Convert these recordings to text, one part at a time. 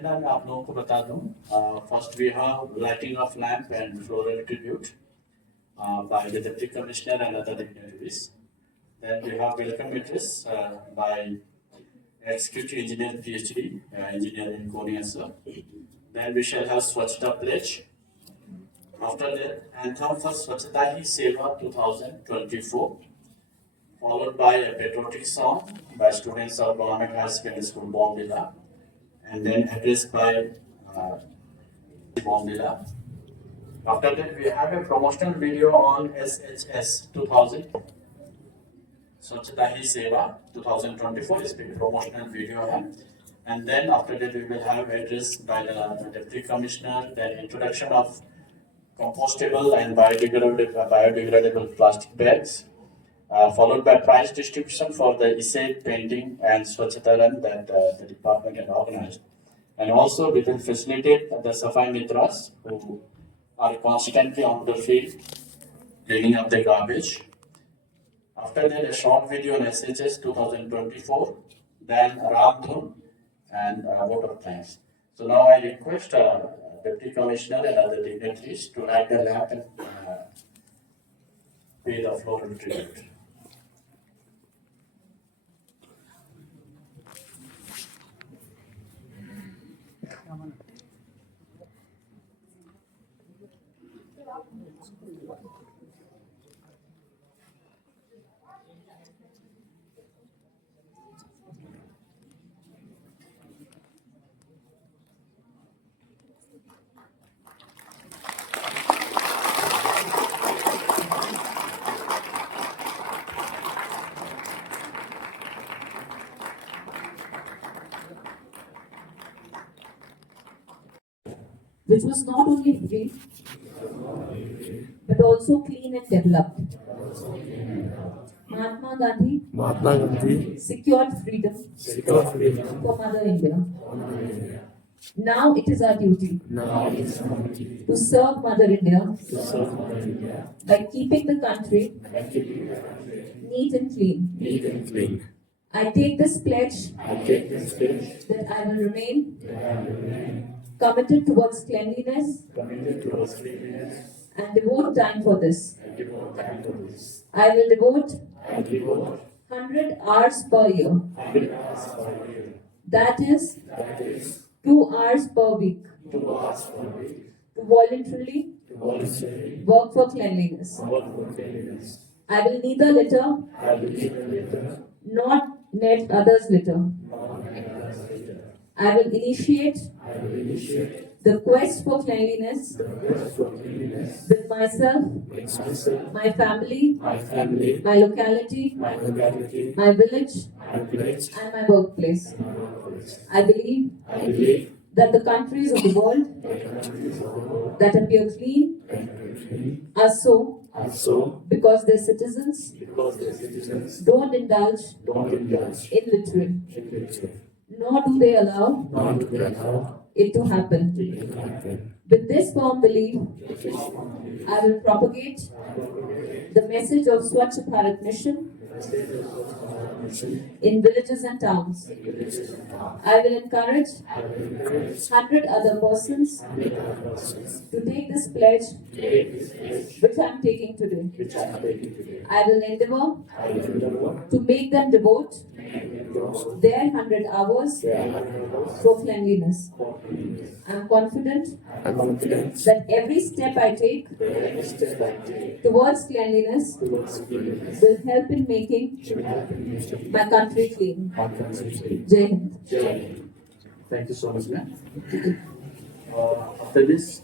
मैं आप लोगों को बता दूं, first we have lighting of lamp and floral tribute by the Deputy Commissioner and other dignitaries. Then we have welcome address by Executive Engineer PhD, Engineer in Korea, sir. Then we shall have Swachhata Pledge. After that, anthem for Swachhata Hi Seva 2024, followed by a patriotic song by students of Government High Secondary School, Bombilla, and then address by Bombilla. After that, we have a promotional video on SHS 2000, Swachhata Hi Seva 2024 is the promotional video. And then after that, we will have address by the Deputy Commissioner, then introduction of compostable and biodegradable plastic bags, followed by prize distribution for the essay painting and Swachhata run that the department had organized. And also we will facilitate the Safai Mitras who are constantly on the field cleaning up the garbage. After that, a short video on SHS 2024, then Ramdhun and vote of thanks. So now I request Deputy Commissioner and other dignitaries to light the lamp and pay the floral tribute. Which was not only free, but also clean and developed. Mahatma Gandhi secured freedom for Mother India. Now it is our duty to serve Mother India by keeping the country neat and clean. I take this pledge that I will remain committed towards cleanliness and devote time for this. I will devote 100 hours per year. That is 2 hours per week to voluntarily work for cleanliness. I will neither litter nor net others' litter. I will initiate the quest for cleanliness with myself, my family, my locality, my village, and my workplace. I believe that the countries of the world that appear clean are so because their citizens don't indulge in littering, nor do they allow it to happen. With this firm belief, I will propagate the message of Swachh Bharat Mission in villages and towns. I will encourage 100 other persons to take this pledge which I am taking today. I will endeavor to make them devote their 100 hours for cleanliness. I am confident that every step I take towards cleanliness will help in making my country clean. Jai Hind. Thank you so much, ma'am. After this,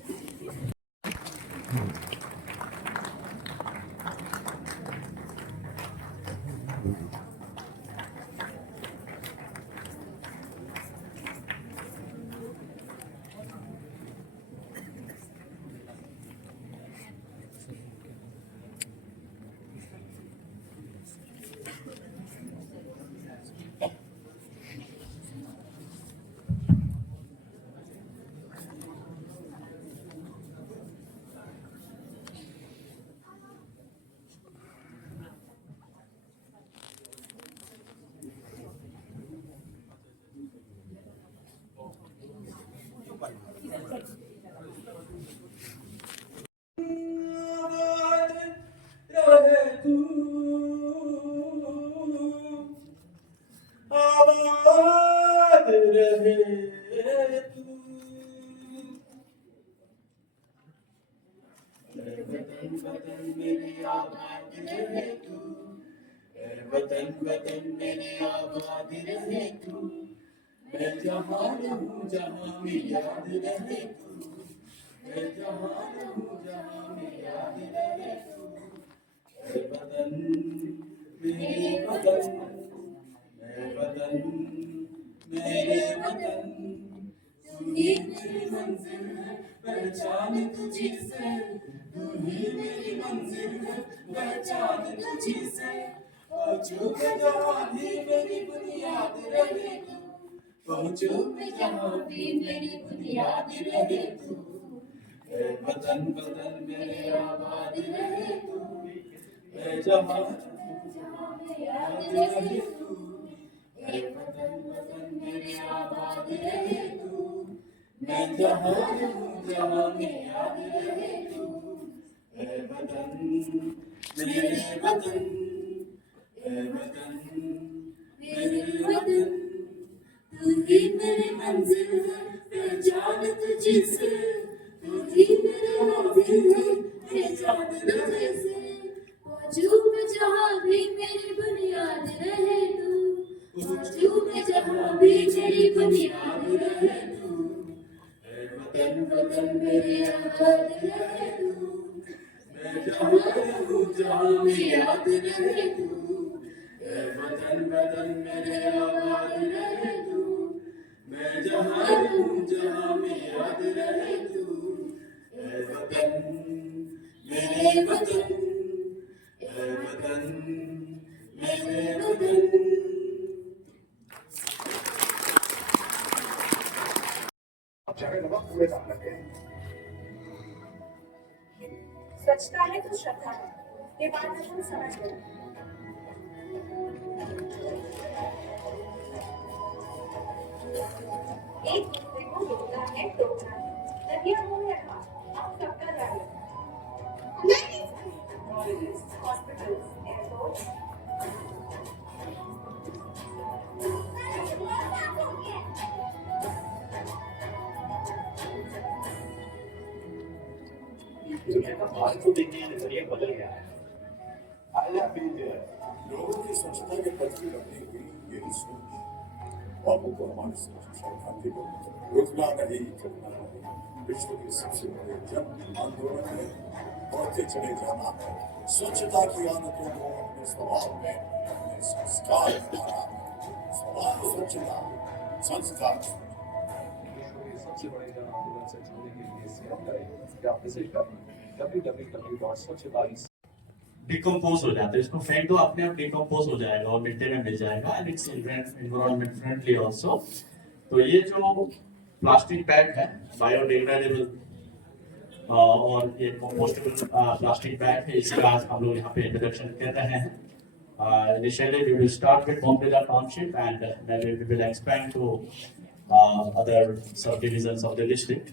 तू, वतन वतन मेरी आबाद रहे तू, वतन वतन मेरी आबाद रहे तू, मैं जहाँ रहूँ जहाँ में याद रहे तू, मैं जहाँ रहूँ जहाँ में याद रहे तू, वतन मेरे वतन, मेरे वतन, मेरे वतन, तू ही मेरी मंजिल है, पहचान तुझी से, तू ही मेरी मंजिल है, पहचान तुझी से, पहुँचूं मैं जहाँ भी मेरी बुनियाद रहे तू, पहुँचूं मैं जहाँ भी मेरी बुनियाद रहे तू, वतन वतन मेरे आबाद रहे तू, मैं जहाँ याद रहे तू, वतन वतन मेरे आबाद रहे तू, मैं जहाँ रहूँ जहाँ में याद रहे तू, वतन मेरे वतन, वतन मेरे वतन, तू ही मेरी मंजिल है, पहचान तुझी से, तू ही मेरी मंजिल है, पहचान तुझी से, पहुँचूं मैं जहाँ भी मेरी बुनियाद रहे तू, पहुँचूं मैं जहाँ भी मेरी बुनियाद रहे तू, वतन वतन मेरे आबाद रहे तू, मैं जहाँ रहूँ जहाँ में याद रहे तू, वतन वतन मेरे आबाद रहे तू, मैं जहाँ रहूँ जहाँ में याद रहे तू, वतन मेरे वतन, वतन मेरे वतन। स्वच्छता है तो श्रद्धा है, ये बात हम समझ गए। एक दूसरे को रोकना है टोकना, नदियाँ हो या घाट, आप सबका ध्यान रखें। कॉलेजेस, हॉस्पिटल्स, एयरपोर्ट्स, दुनिया का हाल को देखने का नजरिया बदल गया है। लोगों की स्वच्छता के प्रति रखने की यही सोच बाबू को हमारे शताब्दी को रोकना नहीं, करना नहीं, विश्व के सबसे बड़े जन आंदोलन में बढ़ते चले जाना है। स्वच्छता की आदतों को अपने स्वभाव में, अपने संस्कार बनाना है। स्वभाव स्वच्छता, संस्कार विश्व के सबसे बड़े जन आंदोलन से जुड़ने के लिए शेयर करें या विजिट करें www.swachhta डिकम्पोज हो जाता है, इसको फेंक दो अपने आप डिकम्पोज हो जाएगा और मिट्टी में मिल जाएगा, and it's environment friendly also. तो ये जो प्लास्टिक बैग है बायोडिग्रेडेबल और ये कंपोस्टेबल प्लास्टिक बैग है, इसका आज हम लोग यहाँ पे इंट्रोडक्शन कर रहे हैं। Initially we will start with Bombilla Township and then we will expand to other subdivisions of the district.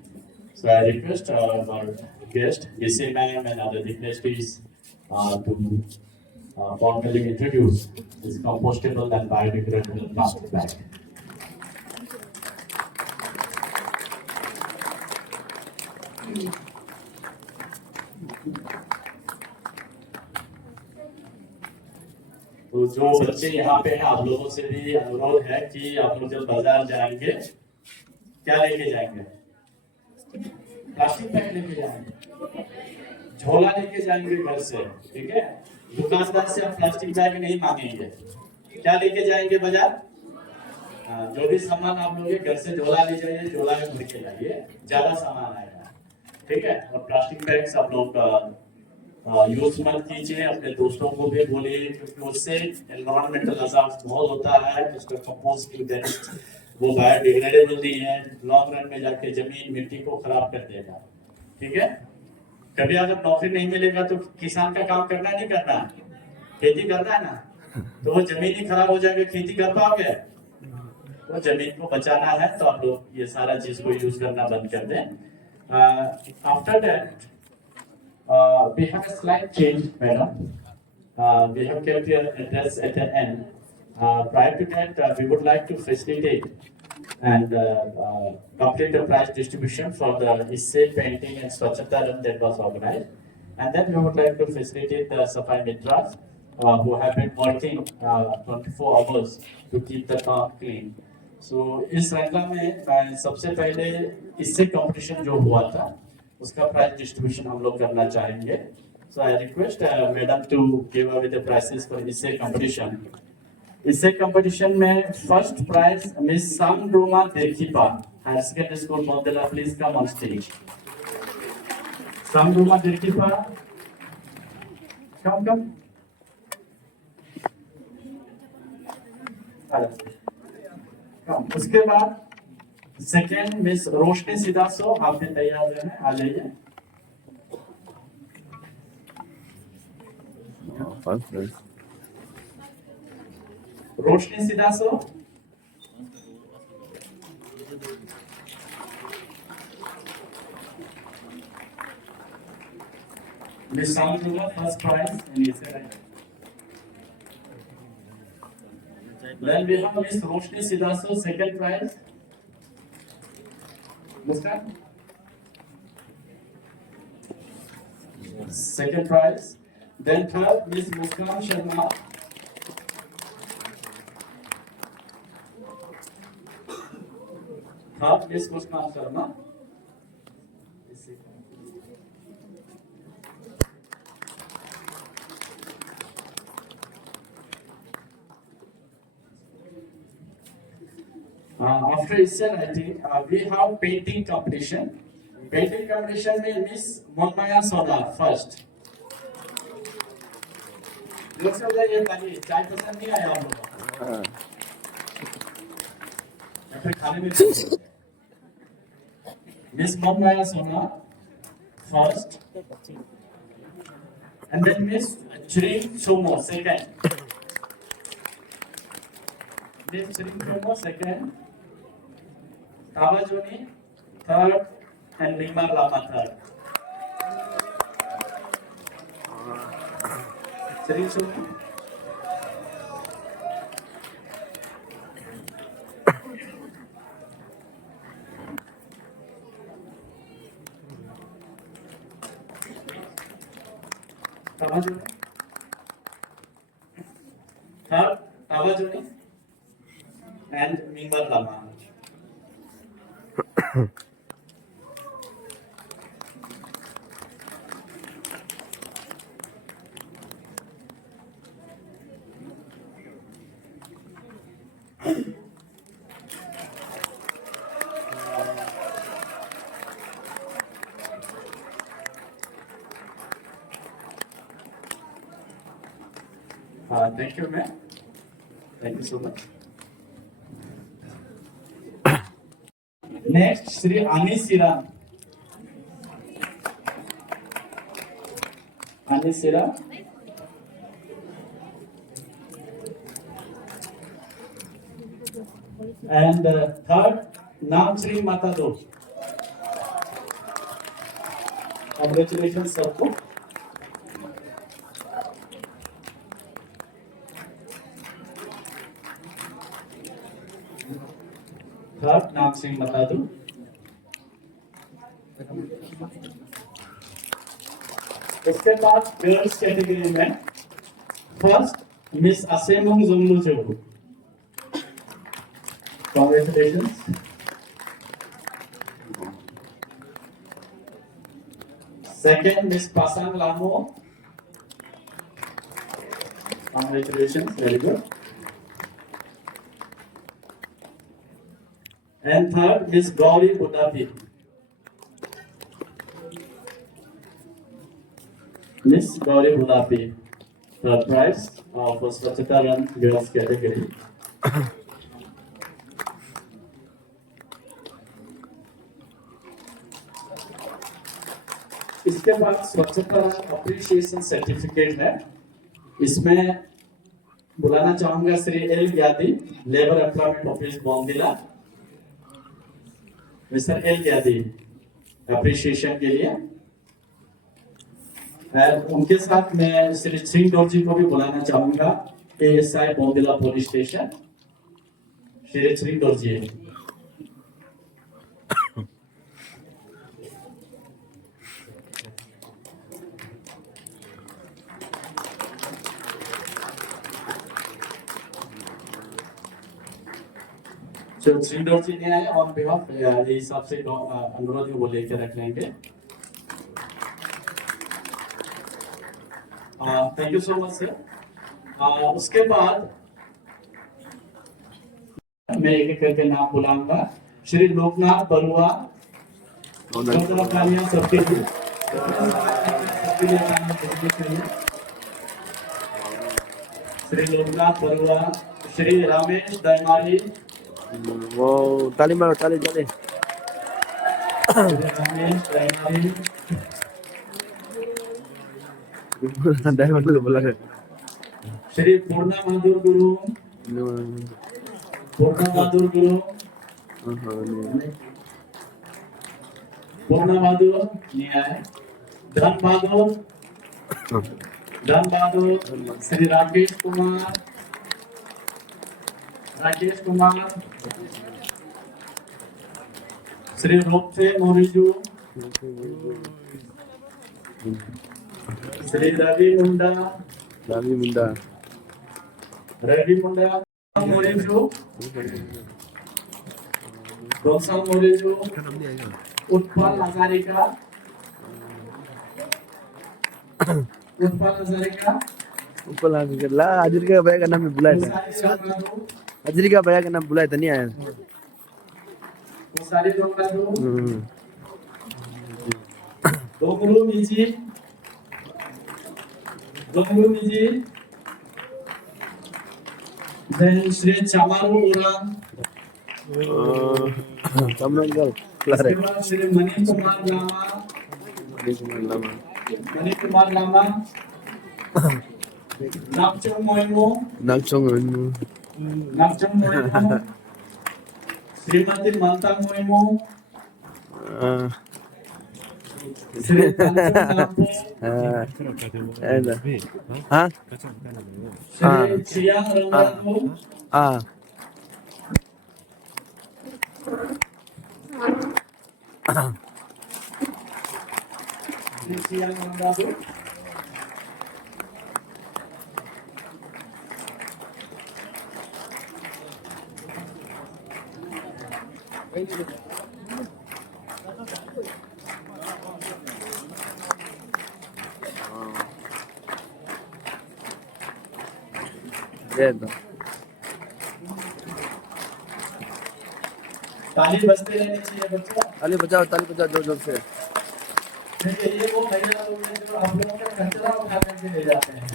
So I request our guest, Gissy ma'am and other dignitaries to formally introduce this compostable and biodegradable plastic bag. तो जो बच्चे यहाँ पे हैं, आप लोगों से भी अनुरोध है कि आप लोग जब बाजार जाएंगे क्या लेके जाएंगे? प्लास्टिक बैग लेके जाएंगे, झोला लेके जाएंगे घर से, ठीक है? दुकानदार से आप प्लास्टिक बैग नहीं मांगेंगे। क्या लेके जाएंगे बाजार? जो भी सामान आप लोग घर से झोला ले जाइए, झोला में भर के लाइए, ज्यादा सामान आएगा, ठीक है? और प्लास्टिक बैग्स आप लोग यूज मत कीजिए, अपने दोस्तों को भी बोलिए, क्योंकि उससे एनवायरमेंटल हजार्ड बहुत होता है। उसका कंपोस्टिंग वो बायोडिग्रेडेबल नहीं है, लॉन्ग रन में जाके जमीन मिट्टी को खराब कर देगा, ठीक है? कभी अगर नौकरी नहीं मिलेगा तो किसान का काम करना नहीं करना, खेती करना है ना, तो वो जमीन ही खराब हो जाएगी, खेती कर पाओगे? तो जमीन को बचाना है तो आप लोग ये सारा चीज को यूज करना बंद कर दें। After that we have a slight change, madam. We have kept your address at the end. Prior to that, we would like to facilitate and complete the prize distribution for the Issei painting and Swachhata run that was organized. And then we would like to facilitate the Safai Mitras who have been working 24 hours to keep the town clean. So इस श्रृंखला में सबसे पहले इससे competition जो हुआ था उसका प्राइज डिस्ट्रीब्यूशन हम लोग करना चाहेंगे. So I request madam to give away the prizes for इससे कंपटीशन. इससे कंपटीशन में first prize miss Sangruma Dekhipa higher secondary school Modela, please come on stage. Sangruma Dekhipa, come. उसके बाद सेकेंड मिस रोशनी सिदासो, आप भी तैयार रहना, आ जाइए. रोशनी सिदासो, मिस सांगरुमा फर्स्ट प्राइज इन इससे. Then we have Miss Roshni Sidaso, second prize. Muskan? Second prize. Then third, Miss Muskan Sharma. Third, Miss Muskan Sharma. After essay writing, we have painting competition. Painting competition में Miss Monmaya Soda first. लोग सब ये ताली चाय पसंद नहीं आया आप लोगों को? फिर खाने में Miss Monmaya Soda first, and then Miss Chring Chomo second. Miss Chring Chomo second. Tabajoni third and Ningmar Lama third. Chring Chomo. Tabajoni third, Tabajoni and Ningmar Lama. Thank you, ma'am. Thank you so much. Next, Sri Anisira. Anisira. And third, Nam Sri Matado. Congratulations, सबको. Third, नाम सिंह बता दो. उसके बाद girls category में first miss Asemung Junglu Jogu. Congratulations. Second, Miss Pasang Lamo. Congratulations, very good. And third, Miss Gauri Budapi. Miss Gauri Budapi, third prize for Swachhata Run Girls category. इसके बाद स्वच्छता अप्रिशिएशन सर्टिफिकेट है. इसमें बुलाना चाहूंगा Shri L Yadi, labour employment office Bomdila. Mister L Yadi appreciation के लिए. उनके साथ मैं श्री सिंह डोरजी को भी बुलाना चाहूंगा, ASI Bomdila police station. Shri Singh Dorji जो श्रीधर जी ने आए ऑन बिहाफ ये हिसाब से अनुरोध वो लेके रख लेंगे। Thank you so much sir. उसके बाद मैं एक एक करके नाम बुलाऊंगा। श्री लोकनाथ बरुआ, सबके लिए श्री लोकनाथ बरुआ, श्री रमेश दयमारी, वो ताली मारो, ताली ताली। श्री रमेश दयमारी, डायमंड को बोला है। श्री पूर्णा माधुर गुरु, पूर्णा माधुर गुरु, पूर्णा माधुर नहीं आए। धन बहादुर, धन बहादुर, श्री राकेश कुमार, राकेश कुमार, श्री रोपसे मोरिजू, श्री रवि मुंडा, रवि मुंडा, रवि मुंडा, मोरिजू, रोशन मोरिजू, उत्पल हजारिका, उत्पल हजारिका, ऊपर आके ला हाजिर का भैया का नाम बुलाया था। हाजिर का भैया का नाम बुलाया था, नहीं आया। वो सारे लोग ना दो गुरु मिजी, दो गुरु मिजी, then श्री चमारू उरान, कमंगल उसके बाद श्री मनीष कुमार लामा, मनीष कुमार लामा, नापचों मोइमो, नागचोंग नापचों मोइमो, श्रीमती ममता मोइमो, श्री तंतु हाँ श्री चियांग रंगारू, हाँ श्री चियांग रंगारू, ये तो ताली बजते रहनी चाहिए बच्चों। ताली बजाओ जोर जोर से। देखिए ये वो महिला लोग हैं जो आप लोगों का कचरा उठा करके ले जाते हैं।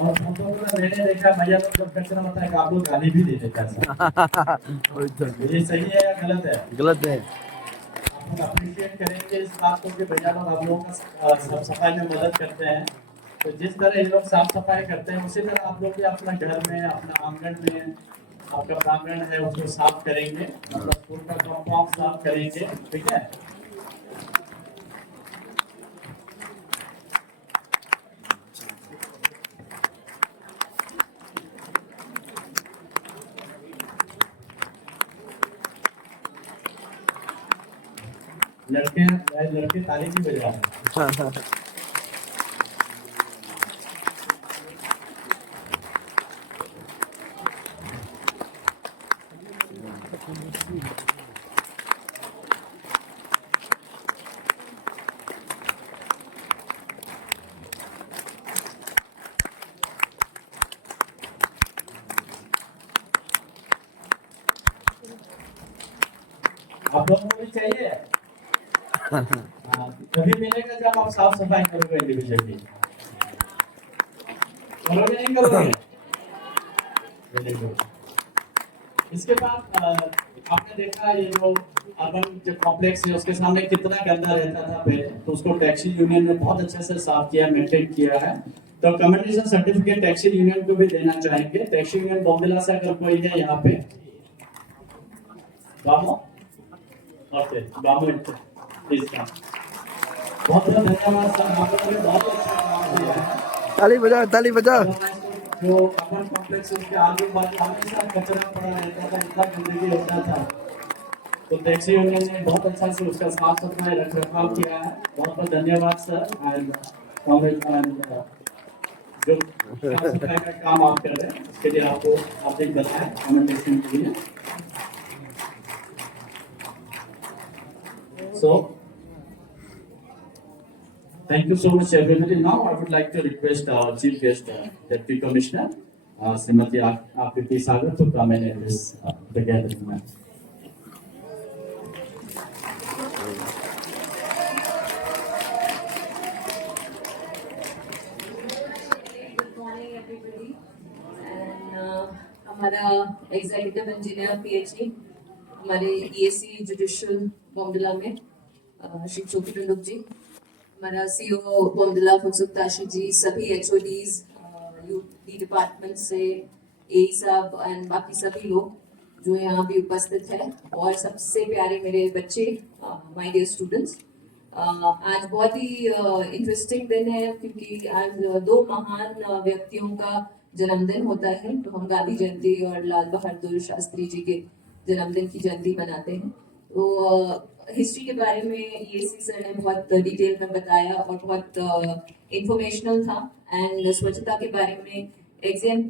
और हम लोगों ने मैंने देखा महिला लोग जब कचरा होता है आप लोग गाली भी दे देते हैं। ये सही है या गलत है? गलत है। आप अप्रिशिएट करेंगे इस बात को कि भैया लोग आप लोगों का साफ सफाई में मदद करते हैं। तो जिस तरह ये लोग साफ सफाई करते हैं उसी तरह आप लोग भी अपना घर में, अपना आंगन में, आपका प्रांगण है उसको साफ करेंगे, मतलब स्कूल का कंपाउंड साफ करेंगे, ठीक है? लड़के ताली भी बजा रहे हैं। आप लोगों को भी चाहिए। कभी मिलेगा जब आप साफ सफाई करोगे इंडिविजुअली, करोगे नहीं करोगे? Very good. इसके बाद आपने देखा ये जो अर्बन जो कॉम्प्लेक्स है उसके सामने कितना गंदा रहता था पहले, तो उसको टैक्सी यूनियन ने बहुत अच्छे से साफ किया, मेंटेन किया है। तो कम्युनिकेशन सर्टिफिकेट टैक्सी यूनियन को भी देना चाहेंगे। टैक्सी यूनियन बॉम्बेला से अगर कोई है यहाँ पे, बामो ओके बामो प्लीज कम। बहुत बहुत धन्यवाद सर, आप लोगों ने बहुत अच्छा काम किया है। ताली बजाओ, ताली बजाओ। जो अपन कॉम्प्लेक्स के आगे बाजू हमेशा कचरा पड़ा रहता था, इतना गंदगी होता था, तो टैक्सी यूनियन ने बहुत अच्छा से उसका साफ सफाई रख रखाव किया है। बहुत बहुत धन्यवाद सर एंड जो साफ सफाई का काम आप कर रहे हैं उसके लिए आपको हार्दिक बधाई कमेंटेशन के लिए। So thank you so much everybody. Now I would like to request our chief guest, Deputy Commissioner, Srimati Akriti Sagar, to come and address the gathering. Ma'am. Good morning, everybody. And हमारा executive engineer PhD हमारे EAC judicial Bomdila में श्री चोकी टंडुक जी, हमारा CEO Bomdila Phunsukh Tashi जी, सभी HODs UT department से AE साहब and बाकी सभी लोग जो यहाँ भी उपस्थित हैं, और सबसे प्यारे मेरे बच्चे, माय डियर स्टूडेंट्स। आज बहुत ही इंटरेस्टिंग दिन है क्योंकि आज दो महान व्यक्तियों का जन्मदिन होता है। तो हम गांधी जयंती और लाल बहादुर शास्त्री जी के जन्मदिन की जयंती मनाते हैं। तो हिस्ट्री के बारे में EAC सर ने बहुत डिटेल में बताया और बहुत इंफॉर्मेशनल था। एंड स्वच्छता के बारे में एग्जाम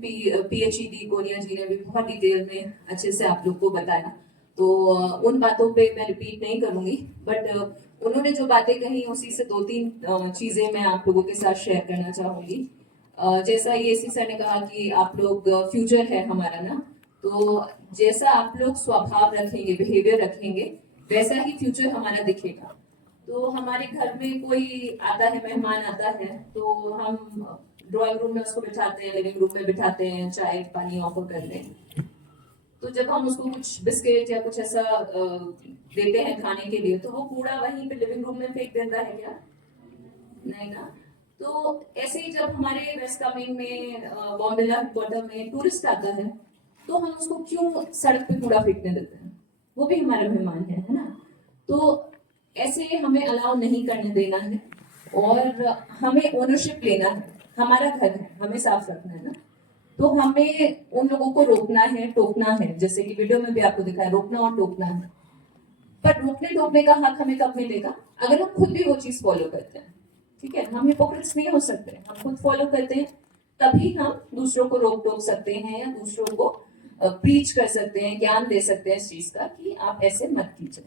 PhD कोनिया जी ने भी बहुत डिटेल में अच्छे से आप लोग को बताया। तो उन बातों पे मैं रिपीट नहीं करूंगी, बट उन्होंने जो बातें कही उसी से दो तीन चीजें मैं आप लोगों के साथ शेयर करना चाहूंगी। जैसा EAC सर ने कहा कि आप लोग फ्यूचर है हमारा ना, तो जैसा आप लोग स्वभाव रखेंगे, बिहेवियर रखेंगे, वैसा ही फ्यूचर हमारा दिखेगा। तो हमारे घर में कोई आता है, मेहमान आता है, तो हम ड्राइंग रूम में उसको बिठाते हैं, लिविंग रूम में बिठाते हैं, चाय पानी ऑफर करते हैं। तो जब हम उसको कुछ बिस्किट या कुछ ऐसा देते हैं खाने के लिए, तो वो कूड़ा वहीं पे लिविंग रूम में फेंक देता है क्या? नहीं ना। तो ऐसे ही जब हमारे वेस्ट कामेंग में बॉम्बेला हेडक्वार्टर में टूरिस्ट आता है, तो हम उसको क्यों सड़क पे कूड़ा फेंकने देते हैं? वो भी हमारा मेहमान है ना। तो ऐसे हमें अलाउ नहीं करने देना है और हमें ओनरशिप लेना है। हमारा घर है, हमें साफ रखना है ना। तो हमें उन लोगों को रोकना है, टोकना है, जैसे कि वीडियो में भी आपको दिखाया, रोकना और टोकना है। पर रोकने टोकने का हक हमें कब मिलेगा? अगर हम खुद भी वो चीज फॉलो करते हैं। ठीक है, हम हिपोक्रेट्स नहीं हो सकते। हम खुद फॉलो करते हैं तभी हम दूसरों को रोक टोक सकते हैं या दूसरों को प्रीच कर सकते हैं, ज्ञान दे सकते हैं इस चीज का कि आप ऐसे मत कीजिए।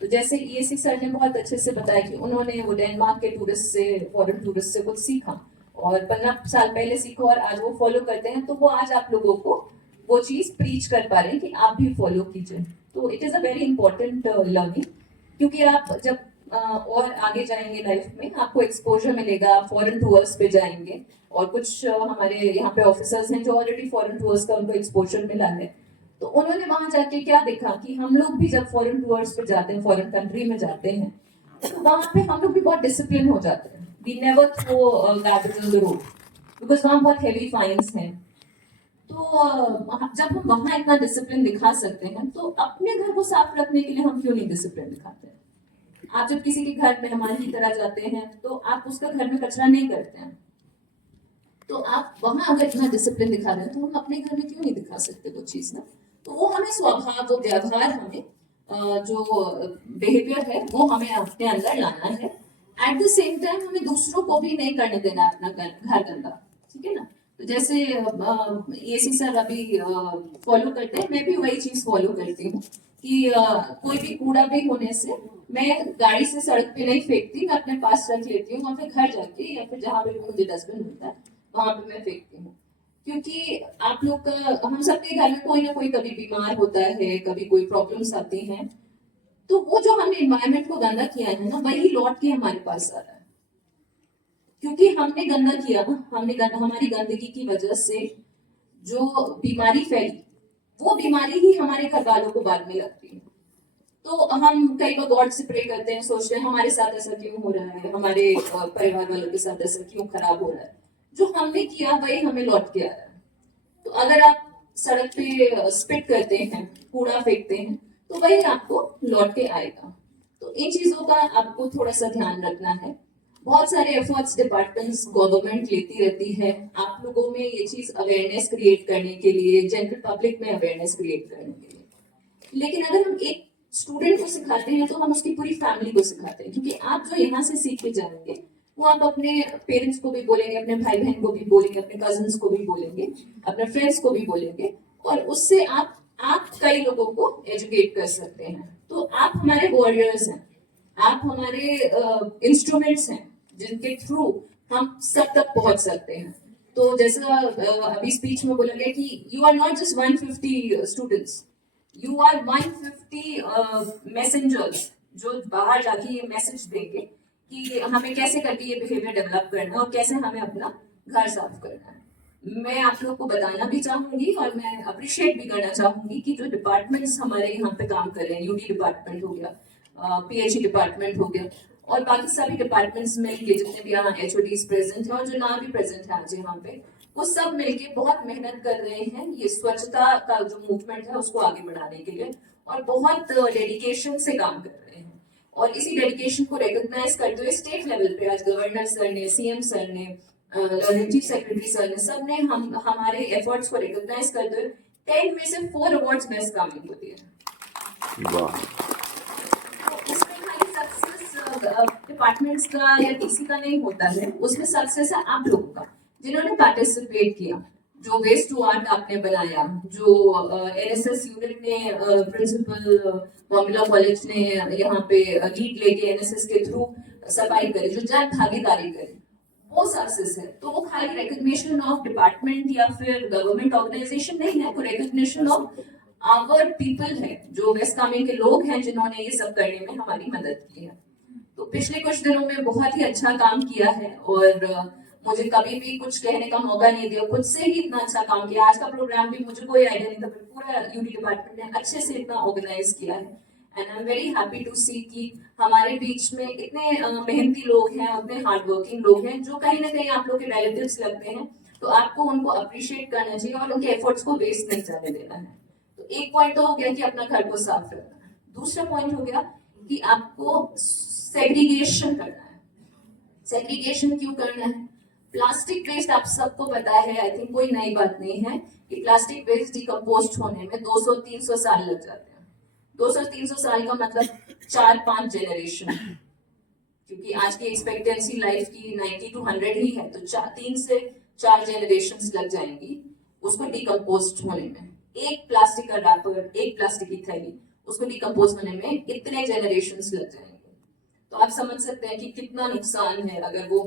तो जैसे EAC सर ने बहुत अच्छे से बताया कि उन्होंने वो डेनमार्क के टूरिस्ट से, फॉरेन टूरिस्ट से कुछ सीखा और 15 साल पहले सीखा और आज वो फॉलो करते हैं। तो वो आज आप लोगों को वो चीज प्रीच कर पा रहे हैं कि आप भी फॉलो कीजिए। तो it is a very important learning, क्योंकि आप जब और आगे जाएंगे लाइफ में, आपको एक्सपोजर मिलेगा, फॉरेन टूर्स पे जाएंगे। और कुछ हमारे यहाँ पे ऑफिसर्स हैं जो ऑलरेडी फॉरेन टूर्स का उनको एक्सपोजर मिला है। तो उन्होंने वहां जाके क्या देखा कि हम लोग भी जब फॉरेन टूर्स पे जाते हैं, फॉरेन कंट्री में जाते हैं, तो वहां पे हम लोग भी बहुत डिसिप्लिन हो जाते हैं। We never throw garbage on the road because वहां बहुत हेवी फाइन्स हैं। तो जब हम वहां इतना डिसिप्लिन दिखा सकते हैं, तो अपने घर को साफ रखने के लिए हम क्यों नहीं डिसिप्लिन दिखाते हैं? आप जब किसी के घर मेहमान की तरह जाते हैं, तो आप उसका घर में कचरा नहीं करते हैं। तो आप वहां अगर इतना डिसिप्लिन दिखा रहे हैं, तो हम अपने घर में क्यों नहीं दिखा सकते वो चीज ना? तो वो हमें स्वभाव, वो व्यवहार, हमें जो बिहेवियर है वो हमें अपने अंदर लाना है। एट द सेम टाइम हमें दूसरों को भी नहीं करने देना अपना घर गंदा। ठीक है ना। तो जैसे EAC सर अभी फॉलो करते हैं, मैं भी वही चीज फॉलो करती हूँ कि कोई भी कूड़ा भी होने से मैं गाड़ी से सड़क पे नहीं फेंकती, मैं अपने पास रख लेती हूँ और फिर घर जाके या फिर जहाँ पे भी मुझे डस्टबिन मिलता है वहां पे मैं फेंकती हूँ। क्योंकि आप लोग का, हम सबके घर में कोई ना कोई कभी बीमार होता है, कभी कोई प्रॉब्लम्स आती हैं। तो वो जो हमने एनवायरनमेंट को गंदा किया है ना, वही लौट के हमारे पास आ रहा है। क्योंकि हमने गंदा किया ना, हमारी गंदगी की वजह से जो बीमारी फैली, वो बीमारी ही हमारे घर वालों को बाद में लगती है। तो हम कई बार गॉड से प्रे करते हैं, सोचते हैं हमारे साथ ऐसा क्यों हो रहा है, हमारे परिवार वालों के साथ ऐसा क्यों खराब हो रहा है। जो हमने किया वही हमें लौट के आ रहा है। तो अगर आप सड़क पे स्पिट करते हैं, कूड़ा फेंकते हैं, तो वही आपको लौट के आएगा। तो इन चीजों का आपको थोड़ा सा ध्यान रखना है। बहुत सारे एफर्ट्स डिपार्टमेंट्स, गवर्नमेंट लेती रहती है आप लोगों में ये चीज अवेयरनेस क्रिएट करने के लिए, जनरल पब्लिक में अवेयरनेस क्रिएट करने के लिए। लेकिन अगर हम एक स्टूडेंट को सिखाते हैं, तो हम उसकी पूरी फैमिली को सिखाते हैं, क्योंकि आप जो यहाँ से सीख के जाएंगे वो आप अपने पेरेंट्स को भी बोलेंगे, अपने भाई बहन को भी बोलेंगे, अपने कजिन्स को भी बोलेंगे, अपने फ्रेंड्स को भी बोलेंगे, और उससे आप कई लोगों को एजुकेट कर सकते हैं। तो आप हमारे वॉरियर्स हैं, आप हमारे इंस्ट्रूमेंट्स हैं जिनके थ्रू हम सब तक पहुंच सकते हैं। तो जैसा अभी स्पीच में बोला गया कि you are not just 150 students, you are 150 messengers जो बाहर जाके ये मैसेज देंगे कि हमें कैसे करके ये बिहेवियर डेवलप करना है और कैसे हमें अपना घर साफ करना है। मैं आप लोग को बताना भी चाहूंगी और मैं अप्रिशिएट भी करना चाहूंगी कि जो डिपार्टमेंट्स हमारे यहाँ पे काम कर रहे हैं, यूडी डिपार्टमेंट हो गया, पीएचई डिपार्टमेंट हो गया, और बाकी सभी डिपार्टमेंट्स मिलके जितने भी यहाँ एचओडीज प्रेजेंट हैं और जो ना भी प्रेजेंट है आज यहाँ पे, वो सब मिलके बहुत मेहनत कर रहे हैं ये स्वच्छता का जो मूवमेंट है उसको आगे बढ़ाने के लिए, और बहुत डेडिकेशन से काम कर रहे हैं। और इसी डेडिकेशन को रिकॉग्नाइज करते हुए स्टेट लेवल पे आज गवर्नर सर ने, सीएम सर ने, चीफ सेक्रेटरी सर ने, सब ने हमारे एफर्ट्स को रिकॉग्नाइज करते हुए 10 में से 4 अवार्ड्स बेस्ट कामिंग को दिए। डिपार्टमेंट्स का या किसी का नहीं होता है, उसमें सक्सेस है आप लोगों का जिन्होंने पार्टिसिपेट किया, जो वेस्ट टू आर्ट आपने बनाया, जो एनएसएस यूनिट ने, प्रिंसिपल बॉम्बिला कॉलेज ने यहाँ पे लीड लेके एनएसएस के थ्रू सफाई करी, जो जन भागीदारी करी, वो सक्सेस है। तो वो खाली रिकॉग्निशन ऑफ डिपार्टमेंट या फिर गवर्नमेंट ऑर्गेनाइजेशन नहीं है, वो रिकॉग्निशन ऑफ आवर पीपल है, जो वेस्ट कामेंग के लोग हैं जिन्होंने ये सब करने में हमारी मदद की है। तो पिछले कुछ दिनों में बहुत ही अच्छा काम किया है और मुझे कभी भी कुछ कहने का मौका नहीं दिया, खुद से ही इतना अच्छा काम किया। आज का प्रोग्राम भी मुझे कोई आइडिया नहीं था, पूरा यूडी डिपार्टमेंट ने अच्छे से इतना ऑर्गेनाइज किया है, and I am very happy to see कि हमारे बीच में इतने मेहनती लोग हैं, इतने हार्डवर्किंग लोग हैं, जो कहीं ना कहीं आप लोग के रिलेटिव्स लगते हैं, तो आपको उनको अप्रिशिएट करना चाहिए और उनके एफर्ट्स को वेस्ट नहीं जाने देना है। तो एक पॉइंट तो हो गया कि अपना घर को साफ रखना है, दूसरा पॉइंट हो गया कि आपको सेग्रीगेशन करना है। सेग्रीगेशन क्यों करना है? प्लास्टिक वेस्ट आप सबको पता है, आई थिंक कोई नई बात नहीं है कि प्लास्टिक वेस्ट डिकम्पोस्ट होने में 200-300 साल लग जाते हैं। 200-300 साल का मतलब 4-5 जेनरेशन, क्योंकि आज की एक्सपेक्टेंसी लाइफ की 90 to 100 ही है, तो 3 से 4 जेनरेशन लग जाएंगी उसको डिकम्पोस्ट होने में। एक प्लास्टिक का रैपर, एक प्लास्टिक की थैली, उसको डिकम्पोज होने में इतने जेनरेशन लग जाएंगे। तो आप समझ सकते हैं कि कितना नुकसान है अगर वो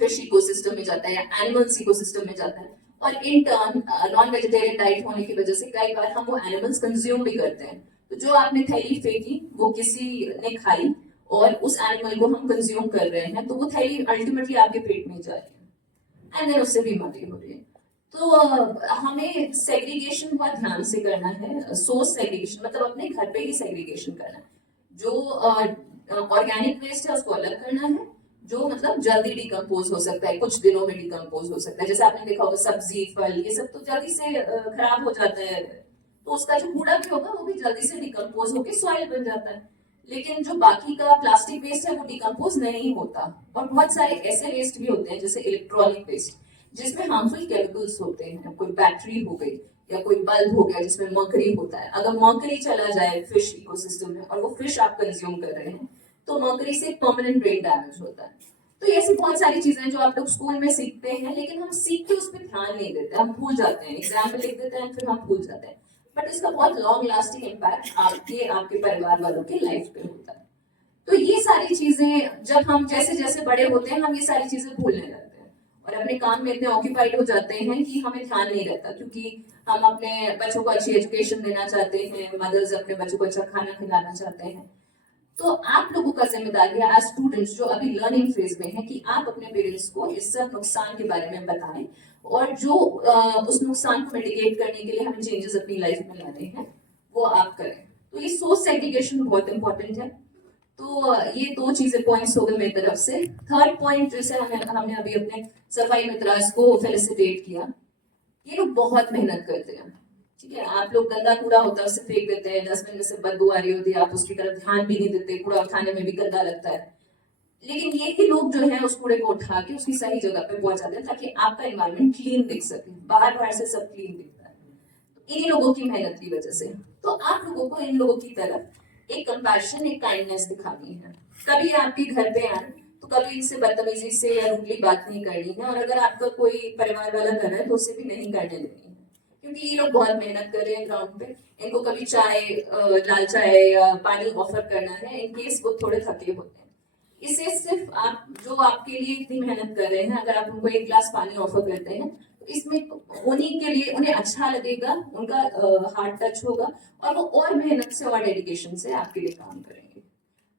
फिश इकोसिस्टम में जाता है या एनिमल्स इकोसिस्टम में जाता है, और in turn non vegetarian diet होने की वजह से कई बार हम वो एनिमल्स कंज्यूम भी करते हैं। तो जो आपने थैली फेंकी वो किसी ने खाई और उस एनिमल को हम कंज्यूम कर रहे हैं, तो वो थैली अल्टीमेटली आपके पेट में जा रही है एंड देन उससे बीमारी हो रही है। तो हमें सेग्रीगेशन बहुत ध्यान से करना है, सोर्स सेग्रीगेशन मतलब अपने घर पे ही सेग्रीगेशन करना है। जो ऑर्गेनिक वेस्ट है उसको अलग करना है, जो मतलब जल्दी डिकम्पोज हो सकता है, कुछ दिनों में डिकम्पोज हो सकता है, जैसे आपने देखा होगा सब्जी फल ये सब तो जल्दी से खराब हो जाता है, तो उसका जो कूड़ा भी होगा वो भी जल्दी से डिकम्पोज होकर सॉइल बन जाता है। लेकिन जो बाकी का प्लास्टिक वेस्ट है वो डिकम्पोज नहीं होता, और बहुत सारे ऐसे वेस्ट भी होते हैं जैसे इलेक्ट्रॉनिक वेस्ट जिसमें हार्मफुल केमिकल्स होते हैं, कोई बैटरी हो गई या कोई बल्ब हो गया जिसमें मर्करी होता है। अगर मर्करी चला जाए फिश इकोसिस्टम में और वो फिश आप कंज्यूम कर रहे हैं, तो मर्करी से परमानेंट ब्रेन डैमेज होता है। तो ऐसी बहुत सारी चीजें जो आप लोग स्कूल में सीखते हैं, लेकिन हम सीख के उस पर ध्यान नहीं देते, हम भूल जाते हैं, एग्जाम में लिख देते हैं फिर हम भूल जाते हैं, बट इसका बहुत लॉन्ग लास्टिंग इम्पैक्ट आपके परिवार वालों के लाइफ पे होता है। तो ये सारी चीजें जब हम जैसे जैसे बड़े होते हैं हम ये सारी चीजें भूलने लगते हैं और अपने काम में इतने ऑक्यूपाइड हो जाते हैं कि हमें ध्यान नहीं रहता, क्योंकि हम अपने बच्चों को अच्छी एजुकेशन देना चाहते हैं, मदर्स अपने बच्चों को अच्छा खाना खिलाना चाहते हैं। तो आप लोगों का जिम्मेदारी है एज स्टूडेंट्स जो अभी लर्निंग फेज में है कि आप अपने पेरेंट्स को इस सब नुकसान के बारे में बताएं, और जो उस नुकसान को मिटिगेट करने के लिए हमें चेंजेस अपनी लाइफ में लाने हैं वो आप करें। तो ये सोर्स सेग्रीगेशन बहुत इंपॉर्टेंट है। तो ये 2 चीजें पॉइंट्स हो गए मेरी तरफ से। थर्ड पॉइंट जैसे हमने अभी अपने सफाई मित्रास को फेलिसिटेट किया, ये लोग बहुत मेहनत करते हैं, ठीक है। आप लोग गंदा कूड़ा होता है उसे फेंक देते हैं, डस्टबिन में से बदबू आ रही होती है, आप उसकी तरफ ध्यान भी नहीं देते, कूड़ा उठाने में भी गंदा लगता है, लेकिन ये ही लोग जो है उस कूड़े को उठा के उसकी सही जगह पे पहुंचाते हैं ताकि आपका एनवायरनमेंट क्लीन दिख सके। बाहर से सब क्लीन दिखता है, तो इन्हीं लोगों की मेहनत की वजह से। तो आप लोगों को इन लोगों की तरफ एक कंपैशन, एक काइंडनेस दिखानी है। कभी आपके घर पे आए तो कभी इनसे बदतमीजी से या रूडली बात नहीं करनी है, और अगर आपका कोई परिवार वाला कर रहा है तो उससे भी नहीं करने देनी है, क्योंकि ये लोग बहुत मेहनत कर रहे हैं ग्राउंड पे। इनको कभी चाय, लाल चाय या पानी ऑफर करना है इन केस वो थोड़े थके होते हैं। इसे सिर्फ आप जो आपके लिए इतनी मेहनत कर रहे हैं, अगर आप उनको एक गिलास पानी ऑफर करते हैं तो इसमें उन्हीं के लिए उन्हें अच्छा लगेगा, उनका हार्ट टच होगा और वो और मेहनत से और डेडिकेशन से आपके लिए काम करेंगे।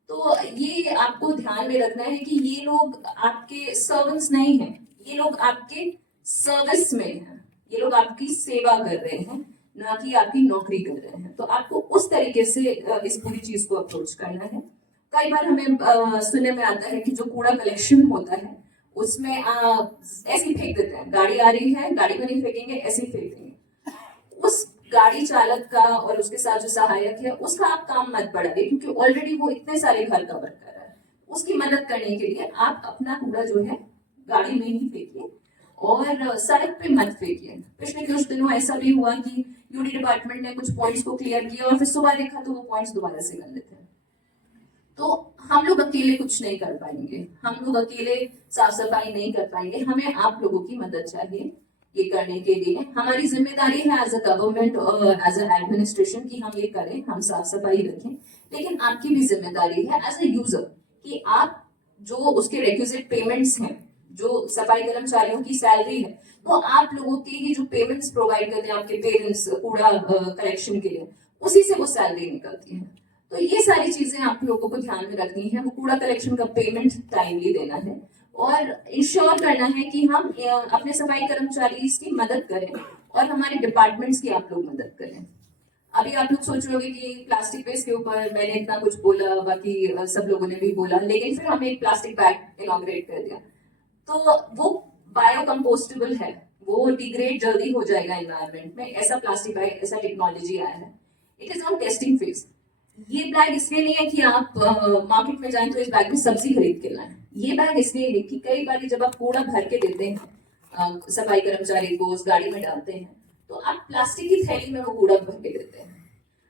तो ये आपको ध्यान में रखना है कि ये लोग आपके सर्वेंट्स नहीं हैं, ये लोग आपके सर्विस में हैं, ये लोग आपकी सेवा कर रहे हैं, ना कि आपकी नौकरी कर रहे हैं। तो आपको उस तरीके से इस पूरी चीज को अप्रोच करना है। कई बार हमें सुनने में आता है कि जो कूड़ा कलेक्शन होता है उसमें ऐसे ही फेंक देते हैं, गाड़ी आ रही है, गाड़ी में नहीं फेंकेंगे, ऐसे ही फेंक देंगे। उस गाड़ी चालक का और उसके साथ जो सहायक है उसका आप काम मत बढ़ाइए, क्योंकि ऑलरेडी वो इतने सारे घर कवर कर रहा है। उसकी मदद करने के लिए आप अपना कूड़ा जो है गाड़ी में ही फेंकिए और सड़क पे मत फेंकिए। पिछले कुछ दिनों ऐसा भी हुआ कि यूडी डिपार्टमेंट ने कुछ पॉइंट्स को क्लियर किया और फिर सुबह देखा तो वो पॉइंट्स दोबारा से गंदे थे। तो हम लोग अकेले कुछ नहीं कर पाएंगे, हम लोग अकेले साफ सफाई नहीं कर पाएंगे, हमें आप लोगों की मदद चाहिए ये करने के लिए। हमारी जिम्मेदारी है एज अ गवर्नमेंट और एज अ एडमिनिस्ट्रेशन कि हम ये करें, हम साफ सफाई रखें, लेकिन आपकी भी जिम्मेदारी है एज अ यूजर कि आप जो उसके रेक्विजिट पेमेंट्स हैं, जो सफाई कर्मचारियों की सैलरी है, तो आप लोगों के ही जो पेमेंट्स प्रोवाइड करते हैं आपके पेरेंट्स कूड़ा कलेक्शन के लिए, उसी से वो सैलरी निकलती है। तो ये सारी चीजें आप लोगों को ध्यान में रखनी है। वो कूड़ा कलेक्शन का पेमेंट टाइमली देना है और इंश्योर करना है कि हम अपने सफाई कर्मचारी की मदद करें और हमारे डिपार्टमेंट्स की आप लोग मदद करें। अभी आप लोग सोच रहे कि प्लास्टिक वेस्ट के ऊपर मैंने इतना कुछ बोला, बाकी सब लोगों ने भी बोला, लेकिन फिर हमने एक प्लास्टिक बैग इनॉग्रेट कर दिया। तो वो बायो कंपोस्टेबल है, वो डिग्रेड जल्दी हो जाएगा एनवायरनमेंट में। ऐसा प्लास्टिक बैग, ऐसा टेक्नोलॉजी आया है। It is on testing phase. ये बैग इसलिए नहीं है कि आप मार्केट में जाएं तो इस बैग में सब्जी खरीद के लाएं। ये बैग इसलिए है कि कई बार जब आप कूड़ा भर के देते हैं सफाई कर्मचारी को, उस गाड़ी में डालते हैं, तो आप प्लास्टिक की थैली में वो कूड़ा भर के देते हैं।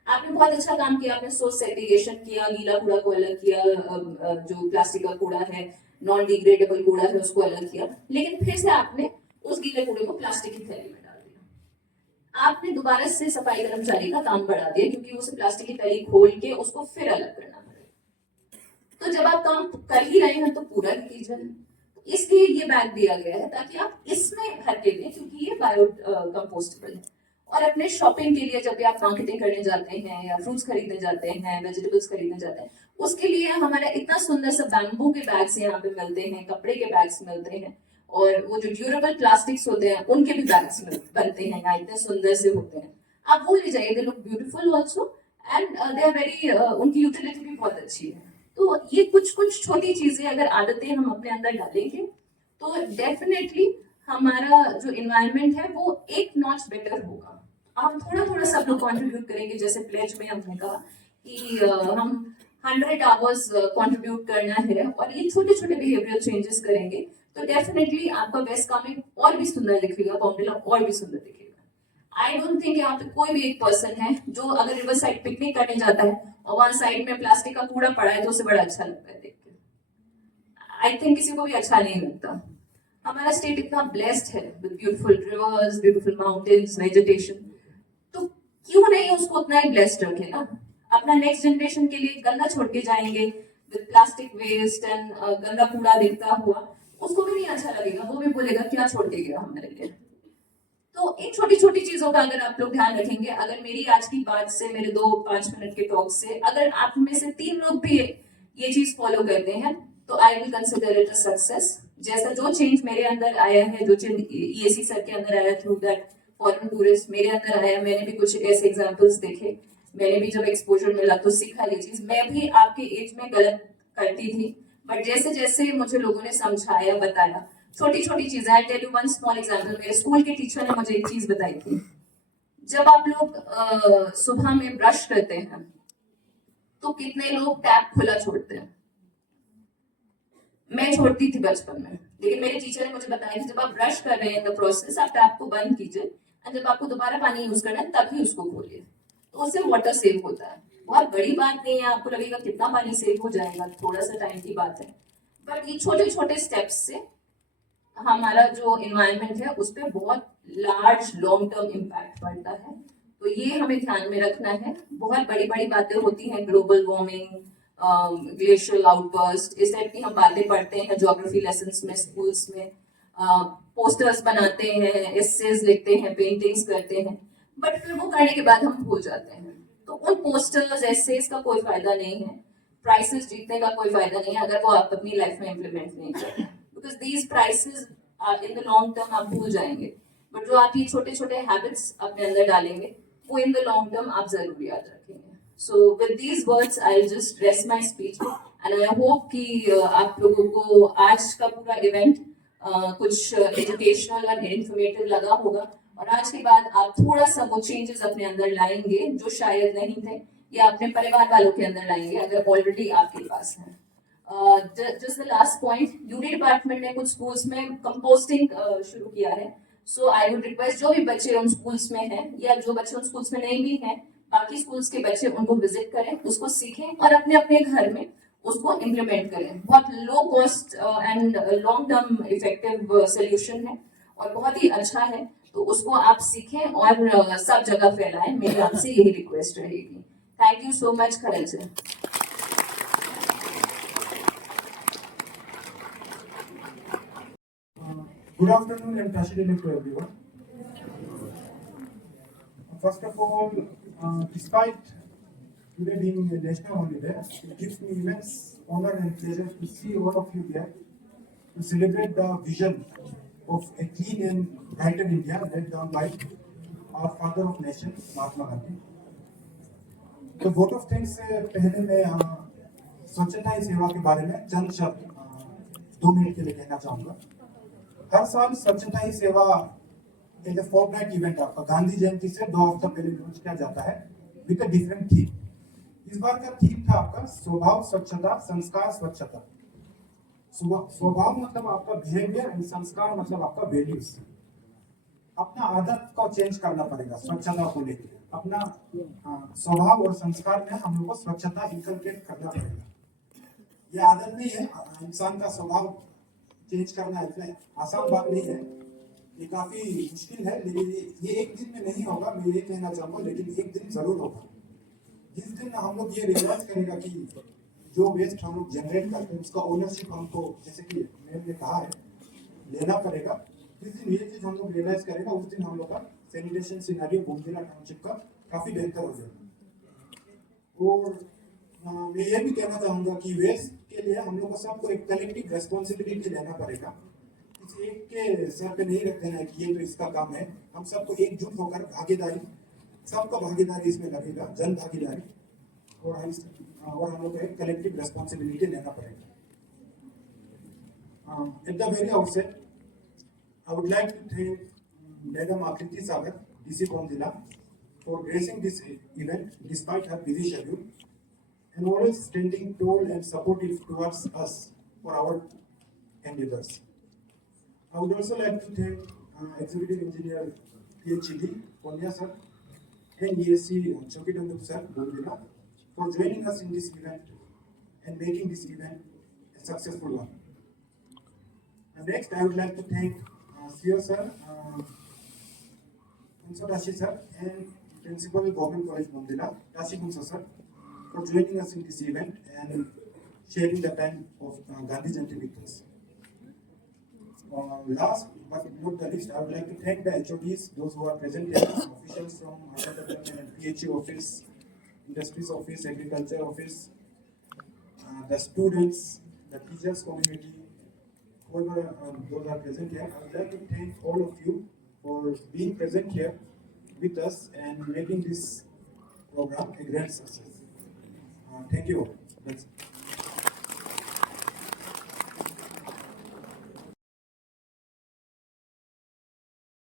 आपने बहुत अच्छा काम किया, आपने सोर्स सेग्रीगेशन किया, गीला कूड़ा को अलग किया, जो प्लास्टिक का कूड़ा है, नॉन डिग्रेडेबल कूड़ा है, उसको अलग किया, लेकिन फिर से आपने उस गीले कूड़े को प्लास्टिक की थैली में डाल दिया। आपने दोबारा से सफाई कर्मचारी का काम बढ़ा दिया, क्योंकि उसे प्लास्टिक की थैली खोल के उसको फिर अलग करना पड़ेगा। तो जब आप काम कर ही रहे हैं तो पूरा कीजिए। इसलिए ये बैग दिया गया है ताकि आप इसमें भर के दें, क्योंकि ये बायो कंपोस्टेबल है। और अपने शॉपिंग के लिए जब भी आप मार्केटिंग करने जाते हैं या फ्रूट्स खरीदने जाते हैं, वेजिटेबल्स खरीदने जाते हैं, उसके लिए हमारा इतना सुंदर सा बैम्बू के बैग्स यहाँ पे मिलते हैं, कपड़े के बैग्स मिलते हैं, और वो जो ड्यूरेबल प्लास्टिक्स होते हैं उनके भी बैग्स बनते हैं यहाँ, इतने सुंदर से होते हैं। आप वो ले जाइए, they look beautiful also and they are very, उनकी यूटिलिटी भी बहुत अच्छी है। तो ये कुछ कुछ छोटी चीजें अगर आदतें हम अपने अंदर डालेंगे तो डेफिनेटली हमारा जो इन्वायरमेंट है वो एक नॉच बेटर होगा। हम थोड़ा थोड़ा सब लोग कंट्रीब्यूट करेंगे, जैसे प्लेज में हमने कहा कि हम 100 आवर्स कंट्रीब्यूट करना है और ये छोटे छोटे बिहेवियरल चेंजेस करेंगे तो डेफिनेटली आपका वेस्ट कमिंग और भी सुंदर दिखेगा, बॉम्बेला और भी सुंदर दिखेगा। आई डोंट थिंक यहाँ पे कोई भी एक पर्सन है जो अगर रिवर साइड पिकनिक करने जाता है और वहां साइड में प्लास्टिक का कूड़ा पड़ा है तो उसे बड़ा अच्छा लगता है देख के। आई थिंक किसी को भी अच्छा नहीं लगता। हमारा स्टेट इतना ब्लेस्ड है with beautiful reverse, beautiful mountains, vegetation, तो क्यों नहीं उसको उतना ही ब्लेस्ड रखे ना। अपना नेक्स्ट जनरेशन के लिए गंदा छोड़ के जाएंगे विद प्लास्टिक वेस्ट एंड गंदा कूड़ा दिखता हुआ, उसको भी नहीं अच्छा लगेगा, वो भी बोलेगा क्या छोड़ के गया हमारे लिए। तो इन छोटी छोटी चीजों का अगर आप लोग ध्यान रखेंगे, अगर मेरी आज की बात से, मेरे 2-5 मिनट के टॉक से अगर आप में से 3 लोग भी ये चीज फॉलो करते हैं तो I will consider it a success. जैसा जो चेंज मेरे अंदर आया है, जो चेंज ईएसी सर के अंदर आया थ्रू दैट फॉरेन टूरिस्ट, मेरे अंदर आया, मैंने भी कुछ ऐसे एग्जांपल्स देखे, मैंने भी जब एक्सपोजर मिला तो सीखा ये चीज। मैं भी आपके एज में गलत करती थी, बट जैसे जैसे मुझे लोगों ने समझाया, बताया, छोटी छोटी चीजें। I tell you one small example. मेरे स्कूल के टीचर ने मुझे एक चीज बताई थी, जब आप लोग सुबह में ब्रश करते हैं तो कितने लोग टैप खुला छोड़ते हैं। मैं छोड़ती थी बचपन में, लेकिन मेरे टीचर ने मुझे बताया कि जब आप ब्रश कर रहे हैं द प्रोसेस, आप टैप को बंद कीजिए और जब आपको दोबारा पानी यूज करना है तभी उसको खोलिए, तो उससे वाटर सेव होता है। बहुत बड़ी बात नहीं है, आपको लगेगा कितना पानी सेव हो जाएगा, थोड़ा सा टाइम की बात है, पर ये छोटे छोटे स्टेप्स से हमारा जो इन्वायरमेंट है उस पर बहुत लार्ज लॉन्ग टर्म इम्पैक्ट पड़ता है। तो ये हमें ध्यान में रखना है। बहुत बड़ी बड़ी बातें होती हैं, ग्लोबल वार्मिंग, ग्लेशियल आउटबर्स्ट, इस टाइप की हम बातें पढ़ते हैं ज्योग्राफी लेसन्स में, स्कूल्स में, पोस्टर्स बनाते हैं, एसेज लिखते हैं, पेंटिंग्स करते हैं, बट फिर वो करने के बाद हम भूल जाते हैं। तो उन पोस्टर्स एसेज का कोई फायदा नहीं है, प्राइसेस जीतने का कोई फायदा नहीं है अगर वो आप अपनी लाइफ में इम्प्लीमेंट नहीं करते, because these prices in the long term आप भूल जाएंगे। बट जो आप ये छोटे छोटे हैबिट्स अपने अंदर डालेंगे वो इन द लॉन्ग टर्म आप जरूर याद रखेंगे। So with these words I just rest my speech and I hope कि आप लोगों को आज का पूरा इवेंट कुछ एजुकेशनल और इन्फॉर्मेटिव लगा होगा, और आज के बाद आप थोड़ा सा वो चेंजेस अपने अंदर लाएंगे जो शायद नहीं थे, या अपने परिवार वालों के अंदर लाएंगे अगर ऑलरेडी आपके पास है। Just the last point, UD department ने कुछ स्कूल्स में कंपोस्टिंग शुरू किया है। सो आई वुड रिक्वेस्ट जो भी बच्चे उन स्कूल्स में हैं या जो बच्चे उन स्कूल्स में नहीं भी हैं, बाकी स्कूल्स के बच्चे उनको विजिट करें, उसको सीखें और अपने अपने घर में उसको इम्प्लीमेंट करें। बहुत low cost and long term effective solution है और बहुत ही अच्छा है, तो उसको आप सीखें और सब जगह फैलाएं। मेरी आपसे यही रिक्वेस्ट रहेगी। Thank you so much Kharal sir. Good afternoon and Tashidele to everyone. First of all, despite today being a national holiday, it gives me immense honor and pleasure to see all of you there to celebrate the vision of a clean and brighter India laid down by our father of nation, Mahatma Gandhi. तो vote of thanks से पहले मैं स्वच्छता ही सेवा के बारे में चंद शब्द 2 मिनट के लिए कहना चाहूँगा। हर साल स्वच्छता ही सेवा एक फोर्टनाइट इवेंट आपका गांधी जयंती से 2 हफ्ता पहले लॉन्च किया जाता है विद अ डिफरेंट थीम। इस बार का थीम था आपका स्वभाव स्वच्छता, संस्कार स्वच्छता। स्वभाव मतलब आपका बिहेवियर एंड संस्कार मतलब आपका वैल्यूज। अपना आदत को चेंज करना पड़ेगा स्वच्छता को लेकर। अपना स्वभाव और संस्कार में हम लोग को स्वच्छता इनकलकेट करना पड़ेगा। ये आदत नहीं है, इंसान का स्वभाव चेंज करना इतना आसान बात नहीं है, ये काफी मुश्किल है, लेकिन ये एक दिन में नहीं होगा, मैं ये कहना चाहूंगा, लेकिन एक दिन जरूर होगा। जिस दिन हम लोग ये रियलाइज करेगा कि जो वेस्ट हम लोग जनरेट करते हैं उसका ओनरशिप हमको, जैसे कि मैम ने कहा है, लेना पड़ेगा। जिस दिन ये चीज हम लोग रियलाइज करेगा उस दिन हम लोग का सैनिटेशन सिनेरियो बोमदिला टाउनशिप का काफी बेहतर हो जाएगा। और मैं ये भी कहना चाहूंगा कि वेस्ट के लिए हम लोग को सबको एक कलेक्टिव रेस्पॉन्सिबिलिटी लेना पड़ेगा। किसी एक के सर पे नहीं रख देना कि ये तो इसका काम है। हम सबको एकजुट होकर भागीदारी, सबका भागीदारी इसमें लगेगा, जन भागीदारी, और हम लोग को एक कलेक्टिव रेस्पॉन्सिबिलिटी लेना पड़ेगा। At the very outset I would like to thank Madam Akriti Sagar, DC Bomdila, for gracing this event despite her busy schedule and always standing tall and supportive towards us for our endeavors. I would also like to thank Executive Engineer PhD Ponya sir and ESC Chokidanduk sir Bomdila for joining us in this event and making this event a successful one. And next, I would like to thank CEO sir, Tashi sir, and Principal Government College Bomdila, Tashi Kunsa sir, for joining us in this event and sharing the time of Gandhi Jayanti with us. Last but not the least, I would like to thank the HODs, those who are present here, officials from Urban Development and PHE office, Industries office, Agriculture office, the students, the teachers community, whoever those are present here. I would like to thank all of you for being present here with us and making this program a grand success. Thank you all. That's it.